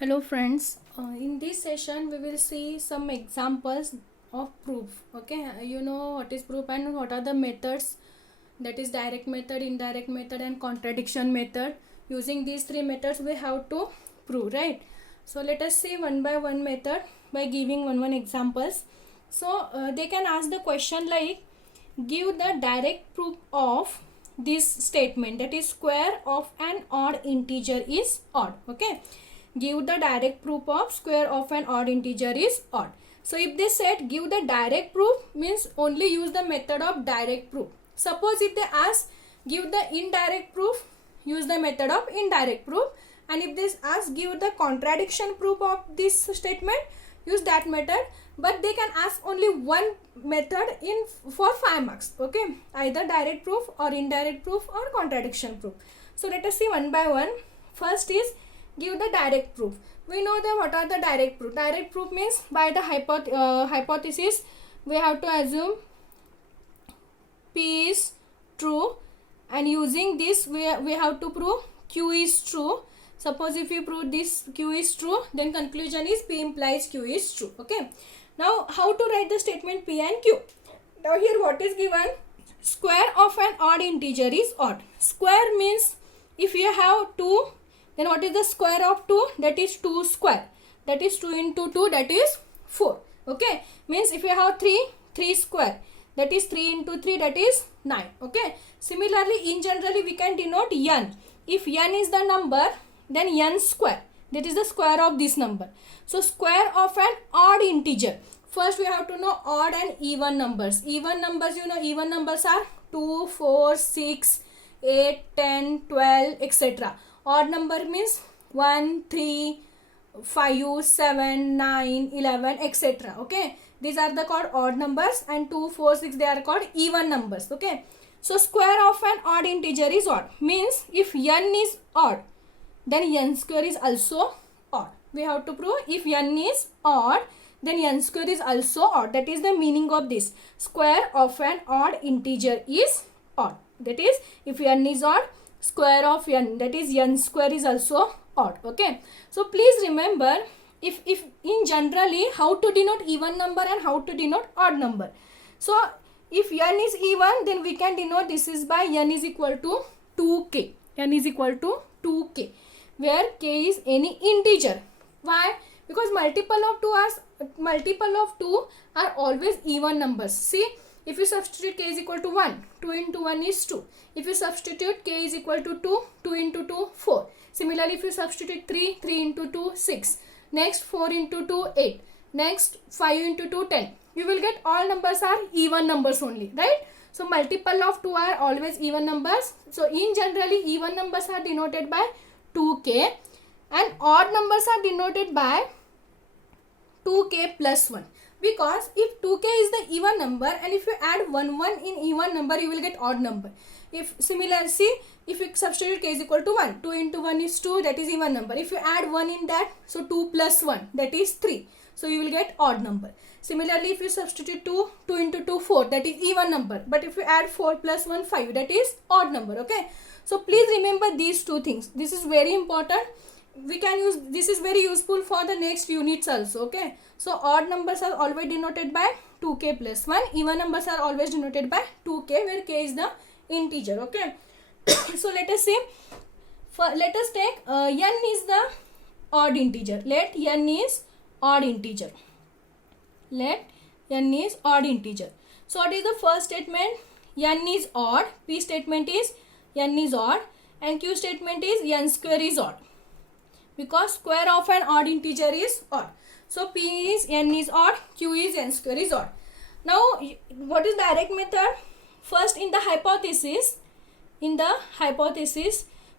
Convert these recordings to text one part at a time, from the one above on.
Hello friends, in this session we will see some examples of proof. Okay, you know what is proof and what are the methods, that is direct method, indirect method and contradiction method. Using these three methods we have to prove, right? So let us see one by one method by giving one examples. So they can ask the question like, give the direct proof of this statement, that is square of an odd integer is odd. Okay, give the direct proof of square of an odd integer is odd. So if they said give the direct proof, means only use the method of direct proof. Suppose if they ask give the indirect proof, use the method of indirect proof. And if they ask give the contradiction proof of this statement, use that method. But they can ask only one method in for 5 marks. Okay, either direct proof or indirect proof or contradiction proof. So let us see one by one. First is give the direct proof. We know that what are the direct proof. Direct proof means by the hypothesis we have to assume P is true, and using this we have to prove Q is true. Suppose if we prove this Q is true, then conclusion is P implies Q is true. Okay, now how to write the statement P and Q. Now here what is given, square of an odd integer is odd. Square means if you have 2, then what is the square of 2? That is 2 square. That is 2 into 2, that is 4. Okay, means if you have 3 square, that is 3 into 3, that is 9. Okay, similarly in generally we can denote n. If n is the number, then n square, that is the square of this number. So square of an odd integer. First we have to know odd and even numbers. Even numbers, you know, even numbers are 2, 4, 6, 8, 10, 12, etc. Odd number means 1, 3, 5, 7, 9, 11, etc. Okay, these are the called odd numbers, and 2, 4, 6 they are called even numbers. Okay, so square of an odd integer is odd, means if n is odd, then n square is also odd. We have to prove if n is odd, then n square is also odd. That is the meaning of this. Square of an odd integer is odd. That is, if n is odd, square of n, that is n square is also odd. Okay, so please remember, if in generally how to denote even number and how to denote odd number. So if n is even, then we can denote this is by n is equal to 2k. N is equal to 2k, where k is any integer. Why? Because multiple of 2 are always even numbers. See, if you substitute k is equal to 1, 2 into 1 is 2. If you substitute k is equal to 2, 2 into 2, 4. Similarly, if you substitute 3, 3 into 2, 6. Next 4 into 2, 8. Next 5 into 2, 10. You will get all numbers are even numbers only, right? So multiple of 2 are always even numbers. So in generally even numbers are denoted by 2k, and odd numbers are denoted by 2k plus 1. Because if 2k is the even number, and if you add 1 in even number, you will get odd number. If similar, see, if you substitute k is equal to 1, 2 into 1 is 2, that is even number. If you add 1 in that, so 2 plus 1, that is 3. So you will get odd number. Similarly, if you substitute 2, 2 into 2, 4, that is even number. But if you add 4 plus 1, 5, that is odd number. Okay, so please remember these two things. This is very important. We can use, this is very useful for the next units also. Okay, so odd numbers are always denoted by 2k plus 1. Even numbers are always denoted by 2k, where k is the integer. Okay, so let us see. Let us take n is the odd integer. Let n is odd integer. Let n is odd integer. So what is the first statement? N is odd. P statement is n is odd, and Q statement is n square is odd, because square of an odd integer is odd. So P is n is odd, Q is n square is odd. Now what is direct method? First, in the hypothesis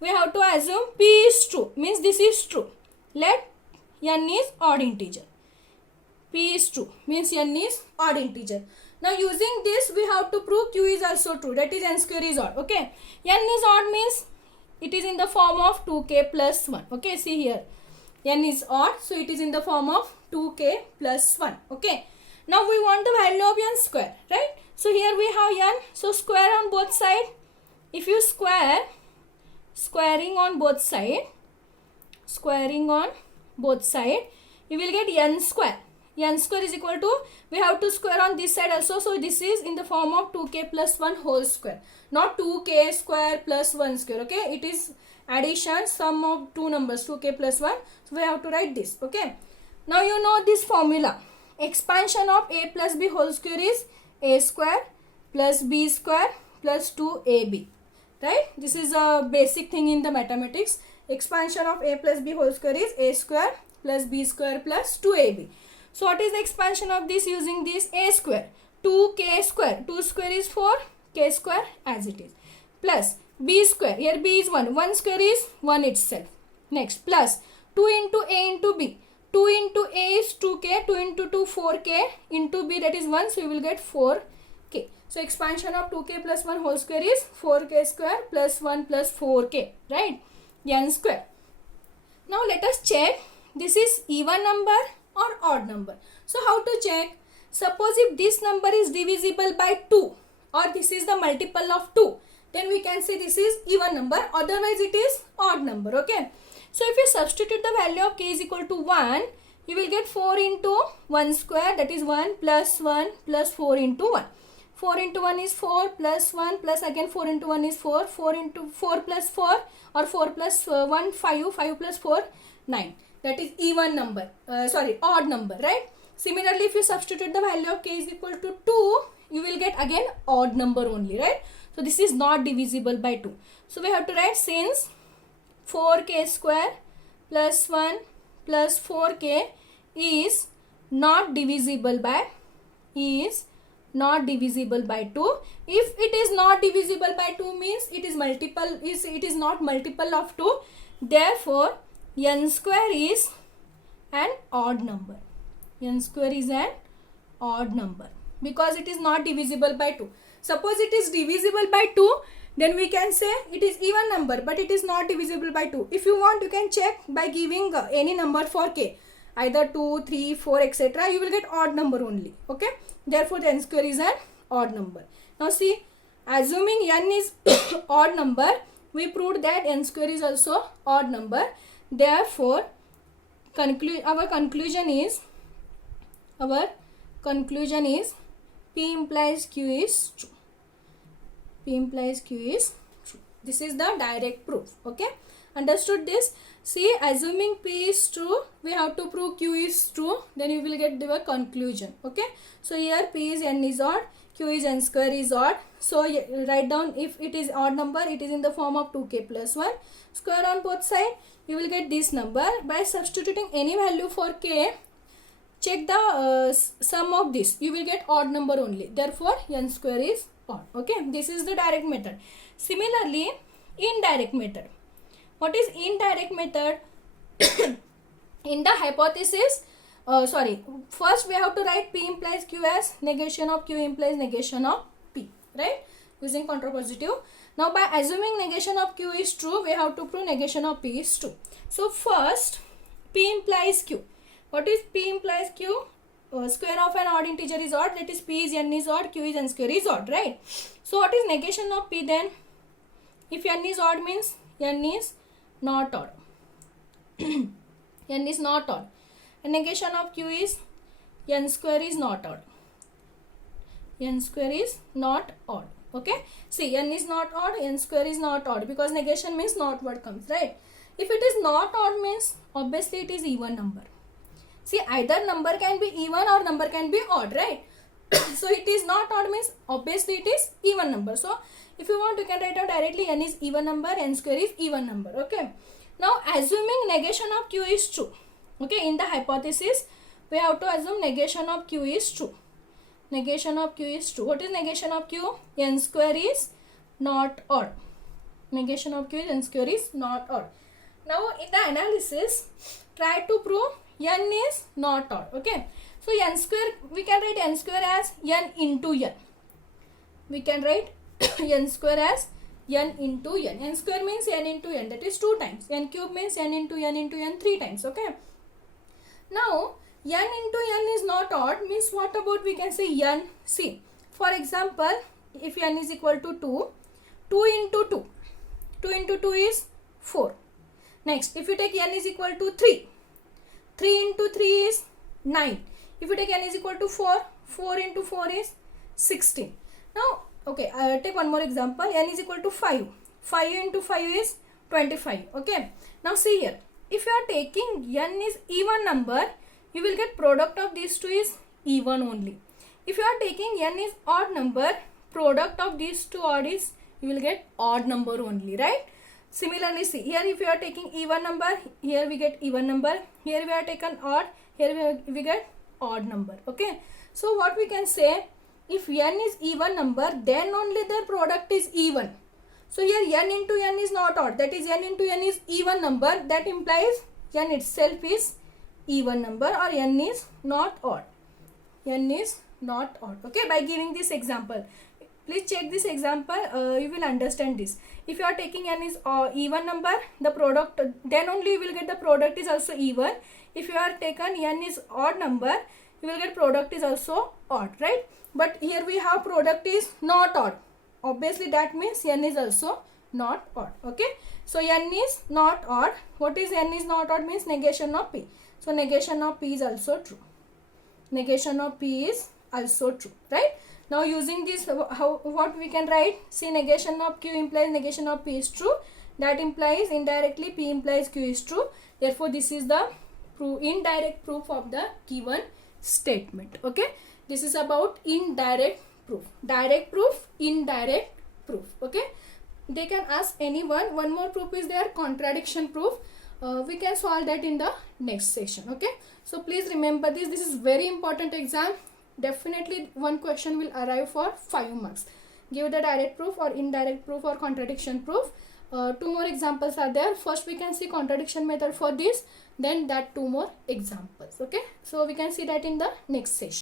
we have to assume P is true, means this is true. Let n is odd integer. P is true, means n is odd integer. Now using this we have to prove Q is also true, that is n square is odd. Okay, n is odd means it is in the form of 2k plus 1. Okay, see here, n is odd, so it is in the form of 2k plus 1. Okay, now we want the value of n square, right? So here we have n, so square on both sides. If you squaring on both sides, squaring on both side, you will get n square. N square is equal to, we have to square on this side also, so this is in the form of 2k plus 1 whole square, not 2k square plus 1 square. Okay, it is addition, sum of two numbers, 2k plus 1, so we have to write this. Okay, now you know this formula. Expansion of a plus b whole square is a square plus b square plus 2ab, right? This is a basic thing in the mathematics. Expansion of a plus b whole square is a square plus b square plus 2ab. So what is the expansion of this using this? A square, 2k square, 2 square is 4, k square as it is, plus b square, here b is 1, 1 square is 1 itself. Next, plus 2 into a into b, 2 into a is 2k, 2 into 2 4k, into b that is 1, so you will get 4k. So expansion of 2k plus 1 whole square is 4k square plus 1 plus 4k, right? N square. Now let us check this is even number or odd number. So how to check? Suppose if this number is divisible by 2 or this is the multiple of 2, then we can say this is even number, otherwise it is odd number. Okay, so if you substitute the value of k is equal to 1, you will get 4 into 1 square, that is 1 plus 4 into 1. 4 into 1 is 4 plus 1 plus again 4 into 1 is 4. 4 into 4 plus 4 or 4 plus 1 5. 5 plus 4 9. That is even number. Odd number, right? Similarly, if you substitute the value of k is equal to 2, you will get again odd number only, right? So this is not divisible by 2. So we have to write, since 4k square plus 1 plus 4k is not divisible by 2. If it is not divisible by 2 means it is not multiple of 2. Therefore n square is an odd number. N square is an odd number because it is not divisible by 2. Suppose it is divisible by 2, then we can say it is even number, but it is not divisible by 2. If you want, you can check by giving any number for k, either 2, 3, 4, etc. You will get odd number only. Okay, therefore the n square is an odd number. Now see, assuming n is odd number, we proved that n square is also odd number. Therefore our conclusion is P implies Q is true. P implies Q is true. This is the direct proof. Okay, understood this? See, assuming P is true, we have to prove Q is true, then you will get the conclusion. Okay, so here P is n is odd, Q is n square is odd. So write down, if it is odd number, it is in the form of 2k plus 1. Square on both sides, you will get this number. By substituting any value for k, check the sum of this, you will get odd number only. Therefore n square is odd. Okay, this is the direct method. Similarly, indirect method. What is indirect method? In the hypothesis, first we have to write P implies Q as negation of Q implies negation of P, right? Using contrapositive. Now by assuming negation of Q is true, we have to prove negation of P is true. So first, P implies Q. What is P implies Q? Square of an odd integer is odd, that is P is n is odd, Q is n square is odd, right? So what is negation of P then? If n is odd means n is not odd. N is not odd. And negation of Q is n square is not odd. N square is not odd. Okay, see, n is not odd, n square is not odd, because negation means not what comes, right? If it is not odd means obviously it is even number. See, either number can be even or number can be odd, right? So it is not odd means obviously it is even number. So if you want, you can write out directly n is even number, n square is even number. Okay, now assuming negation of Q is true. Okay, in the hypothesis we have to assume negation of Q is true. Negation of Q is true. What is negation of Q? N square is not odd. Negation of Q is n square is not odd. Now in the analysis, try to prove n is not odd. Okay, so n square, we can write n square as n into n. We can write n square as n into n. N square means n into n, that is 2 times. N cube means n into n 3 times. Okay, now n into n is not odd means what about we can say n? See, for example, if n is equal to 2, 2 into 2, 2 into 2 is 4. Next, if you take n is equal to 3, 3 into 3 is 9. If you take n is equal to 4, 4 into 4 is 16. Now, okay, take one more example. N is equal to 5. 5 into 5 is 25. Okay. Now see here. If you are taking n is even number, you will get product of these two is even only. If you are taking n is odd number, product of these two odd is, you will get odd number only, right? Similarly, see here, if you are taking even number, here we get even number. Here we are taken odd, here we get odd number. Okay. So what we can say, if n is even number, then only their product is even. So here n into n is not odd, that is n into n is even number, that implies n itself is even number or n is not odd. N is not odd. Okay, by giving this example. Please check this example, you will understand this. If you are taking n is even number, the product, then only you will get the product is also even. If you are taken n is odd number, you will get product is also odd, right? But here we have product is not odd. Obviously that means n is also not odd. Okay, so n is not odd. What is n is not odd means negation of p. So negation of p is also true. Negation of p is also true, right? Now using this, what we can write? See, negation of q implies negation of p is true. That implies indirectly p implies q is true. Therefore this is the indirect proof of the given statement. Okay, this is about indirect proof. Direct proof, indirect proof. Okay, they can ask anyone. One more proof is there, contradiction proof. We can solve that in the next session. Okay, so please remember this. This is very important exam. Definitely one question will arrive for 5 marks. Give the direct proof or indirect proof or contradiction proof. 2 more examples are there. First we can see contradiction method for this, then that 2 more examples. Okay, so we can see that in the next session.